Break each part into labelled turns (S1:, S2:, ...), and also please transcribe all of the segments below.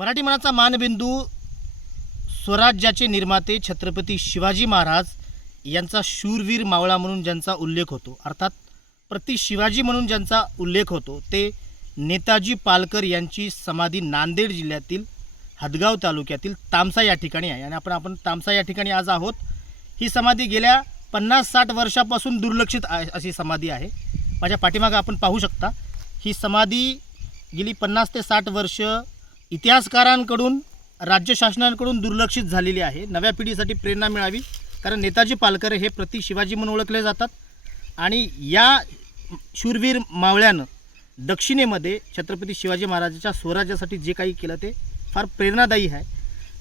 S1: मराठी मनाचा मानबिंदू स्वराज्याचे निर्माते छत्रपती शिवाजी महाराज यांचा शूरवीर मावळा म्हणून ज्यांचा उल्लेख होतो अर्थात प्रति शिवाजी म्हणून ज्यांचा उल्लेख होतो ते नेताजी पालकर यांची समाधी नांदेड जिल्ह्यातील हदगाव तालुक्यातील तामसा या ठिकाणी आहे. आणि आपण आपण तामसा या ठिकाणी आज आहोत. ही समाधी गेल्या पन्नास साठ वर्षापासून दुर्लक्षित आहे अशी समाधी आहे. माझ्या पाठीमागं आपण पाहू शकता ही समाधी गेली पन्नास ते साठ वर्ष इतिहासकारांकडून राज्य शासनाकडून दुर्लक्षित झालेली आहे. नव्या पिढीसाठी प्रेरणा मिळावी कारण नेताजी पालकर हे प्रति शिवाजी म्हणून ओळखले जातात. आणि या शूरवीर मावळ्यानं दक्षिणेमध्ये छत्रपती शिवाजी महाराजांच्या स्वराज्यासाठी जे काही केलं ते फार प्रेरणादायी आहे.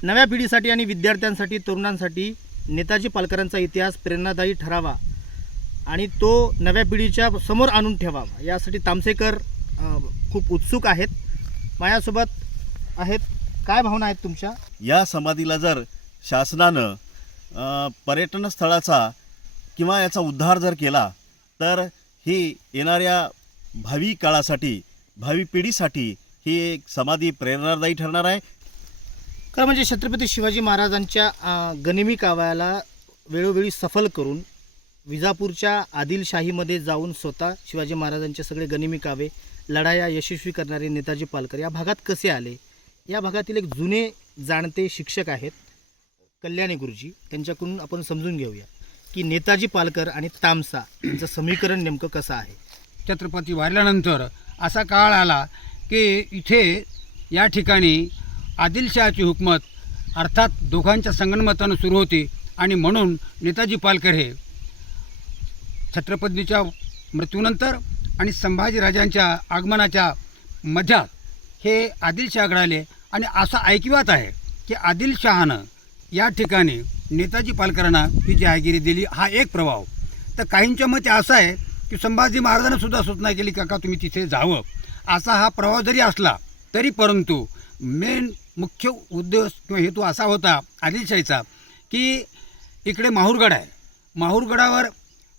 S1: नव्या पिढीसाठी आणि विद्यार्थ्यांसाठी तरुणांसाठी नेताजी पालकरांचा इतिहास प्रेरणादायी ठरावा आणि तो नव्या पिढीच्या समोर आणून ठेवावा. यासाठी तामसेकर खूप उत्सुक आहेत. माझ्यासोबत आहेत? काय भावना आहेत तुमच्या?
S2: या समाधीला जर शासनानं पर्यटन स्थळाचा किंवा याचा उद्धार जर केला तर ही येणाऱ्या भावी काळासाठी भावी पिढीसाठी ही एक समाधी प्रेरणादायी ठरणार आहे.
S1: खरं म्हणजे छत्रपती शिवाजी महाराजांच्या गनिमी काव्याला वेळोवेळी सफल करून विजापूरच्या आदिलशाहीमध्ये जाऊन स्वतः शिवाजी महाराजांचे सगळे गनिमी कावे लढाया यशस्वी करणारे नेताजी पालकर या भागात कसे आले? या भागातील एक जुने जाणते शिक्षक आहेत कल्याणी गुरुजी. त्यांच्याकडून आपण समजून घेऊया की नेताजी पालकर आणि तामसा यांचं समीकरण नेमकं कसं आहे.
S3: छत्रपती वारल्यानंतर असा काळ आला की इथे या ठिकाणी आदिलशहाची हुकमत अर्थात दोघांच्या संगणमतानं सुरू होती आणि म्हणून नेताजी पालकर हे छत्रपतीच्या मृत्यूनंतर आणि संभाजीराजांच्या आगमनाच्या मध्यात हे आदिलशहाकडे घडाले आणि असं ऐकिवात आहे की आदिलशहानं या ठिकाणी नेताजी पालकरांना ही जहागिरी दिली. हा एक प्रभाव. तर काहींच्या मते असं आहे की संभाजी महाराजांना सुद्धा सूचना केली काका तुम्ही तिथे जावं. असा हा प्रभाव जरी असला तरी परंतु मेन मुख्य उद्देश किंवा हेतू असा होता आदिलशाहीचा की इकडे माहूरगड आहे. माहूरगडावर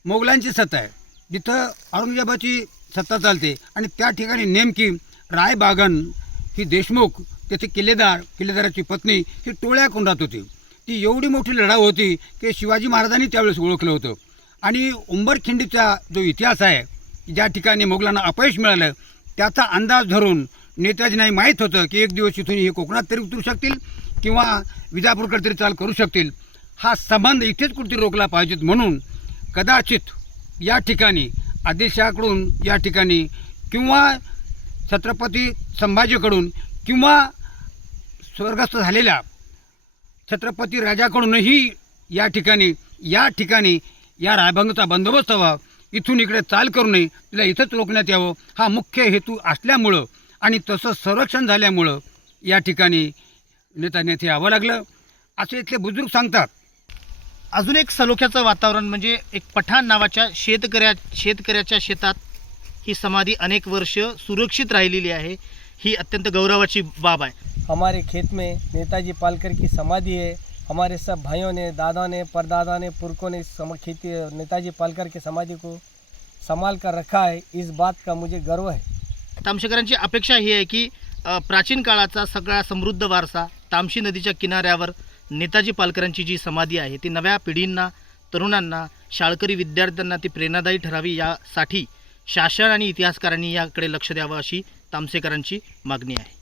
S3: मोगलांची सत्ता आहे. जिथं औरंगजेबाची सत्ता चालते. आणि त्या ठिकाणी नेमकी रायबागन ही देशमुख त्याचे किल्लेदार किल्लेदाराची पत्नी ही टोळ्या कोंडात होती. ती एवढी मोठी लढाऊ होती की शिवाजी महाराजांनी त्यावेळेस ओळखलं होतं. आणि उंबरखिंडीचा जो इतिहास आहे ज्या ठिकाणी मोगलांना अपयश मिळालं त्याचा अंदाज धरून नेताजींनाही माहीत होतं की एक दिवस इथून हे कोकणात तरी उतरू शकतील किंवा विजापूरकडे तरी चाल करू शकतील. हा संबंध इथेच कुठेतरी रोखला पाहिजेत म्हणून कदाचित या ठिकाणी आदिलशहाकडून या ठिकाणी किंवा छत्रपती संभाजीकडून किंवा स्वर्गस्थ झालेल्या छत्रपती राजाकडूनही या ठिकाणी या ठिकाणी या रायभंगचा बंदोबस्त व्हावा इथून इकडे चाल करू नये तिला इथंच रोखण्यात यावं. हा मुख्य हेतू असल्यामुळं आणि तसं संरक्षण झाल्यामुळं या ठिकाणी नेत्याने ते यावं लागलं. असे इथले बुजुर्ग सांगतात.
S1: अजून एक सलोख्याचं वातावरण म्हणजे एक पठाण नावाच्या शेतकऱ्या शेतकऱ्याच्या शेतात ही समाधी अनेक वर्ष सुरक्षित राहिलेली आहे. ही अत्यंत गौरवाची बाब आहे.
S4: हमारे खेत में नेताजी पालकर की समाधि है। हमारे सब भाइयों ने दादा ने परदादा ने पुरखों ने सम खेती नेताजी पालकर की समाधि को संभाल कर रखा है। इस बात का मुझे गर्व है।
S1: तामशेकरांची अपेक्षा ही आहे की अ, प्राचीन काळाचा सगळा समृद्ध वारसा तामशी नदीच्या किनाऱ्यावर नेताजी पालकरांची जी समाधी आहे ती नव्या पिढींना तरुणांना शाळकरी विद्यार्थ्यांना ती प्रेरणादायी ठरावी यासाठी शासन आणि इतिहासकारांनी याकडे लक्ष द्यावं अशी तामसेकरांची मागणी आहे.